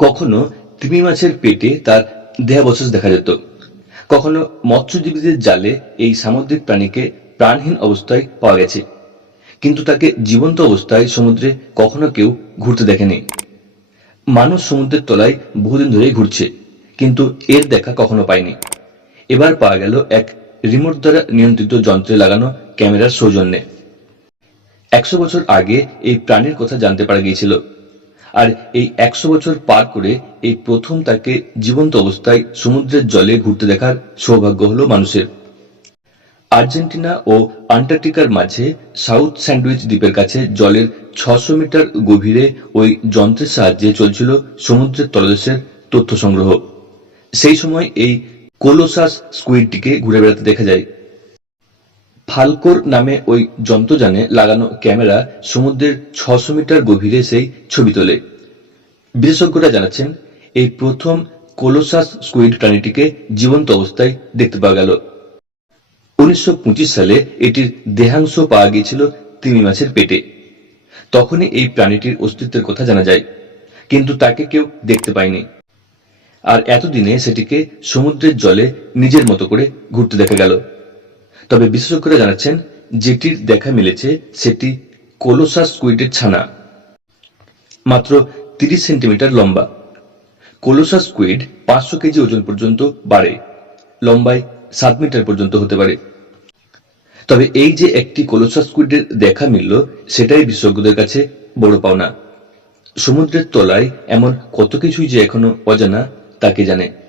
কখনো তিমি মাছের পেটে তার দেহাবশেষ দেখা যেত। কখনো মৎস্যজীবীদের জালে এই সামুদ্রিক প্রাণীকে প্রাণহীন অবস্থায় পাওয়া গেছে। কিন্তু তাকে জীবন্ত অবস্থায় সমুদ্রে কখনো কেউ ঘুরতে দেখেনি। মানুষ সমুদ্রের তলায় বহুদিন ধরেই ঘুরছে, কিন্তু এর দেখা কখনো পায়নি। এবার পাওয়া গেল এক রিমোট দ্বারা নিয়ন্ত্রিত যন্ত্রে লাগানো ক্যামেরার সৌজন্যে। একশো বছর আগে এই প্রাণীর কথা জানতে পারা গিয়েছিল। আর এই একশো বছর পার করে এই প্রথম তাকে জীবন্ত অবস্থায় সমুদ্রের জলে ঘুরতে দেখার সৌভাগ্য হলো মানুষের। আর্জেন্টিনা ও আন্টার্কটিকার মাঝে সাউথ স্যান্ডউইচ দ্বীপের কাছে জলের ছশো মিটার গভীরে ওই যন্ত্রের সাহায্যে চলছিল সমুদ্রের তলদেশের তথ্য সংগ্রহ। সেই সময় এই কোলোসাস স্কুইডটিকে ঘুরে বেড়াতে দেখা যায়। ফালকোর নামে ওই যন্ত্রযানে লাগানো ক্যামেরা সমুদ্রের ছশো মিটার গভীরে সেই ছবি তোলে। বিশেষজ্ঞরা জানাচ্ছেন, এই প্রথম কোলোসাস স্কুইড প্রাণীটিকে জীবন্ত অবস্থায় দেখতে পাওয়া গেল। উনিশশো পঁচিশ সালে এটির দেহাংশ পাওয়া গিয়েছিল তিমি মাছের পেটে। তখনই এই প্রাণীটির অস্তিত্বের কথা জানা যায়, কিন্তু তাকে কেউ দেখতে পায়নি। আর এতদিনে সেটিকে সমুদ্রের জলে নিজের মতো করে ঘুরতে দেখা গেল। তবে বিশেষজ্ঞরা জানাচ্ছেন, যেটির দেখা মিলেছে সেটি কোলোসাস স্কুইডের ছানা। মাত্র তিরিশ সেন্টিমিটার লম্বা। কোলোসাস স্কুইড পাঁচশো কেজি ওজন পর্যন্ত বাড়ে। লম্বায় সাত মিটার পর্যন্ত হতে পারে। তবে এই যে একটি কোলোসাস স্কুইডের দেখা মিলল, সেটাই বিশেষজ্ঞদের কাছে বড় পাওনা। সমুদ্রের তলায় এমন কত কিছুই যে এখনও অজানা তাকে জানে?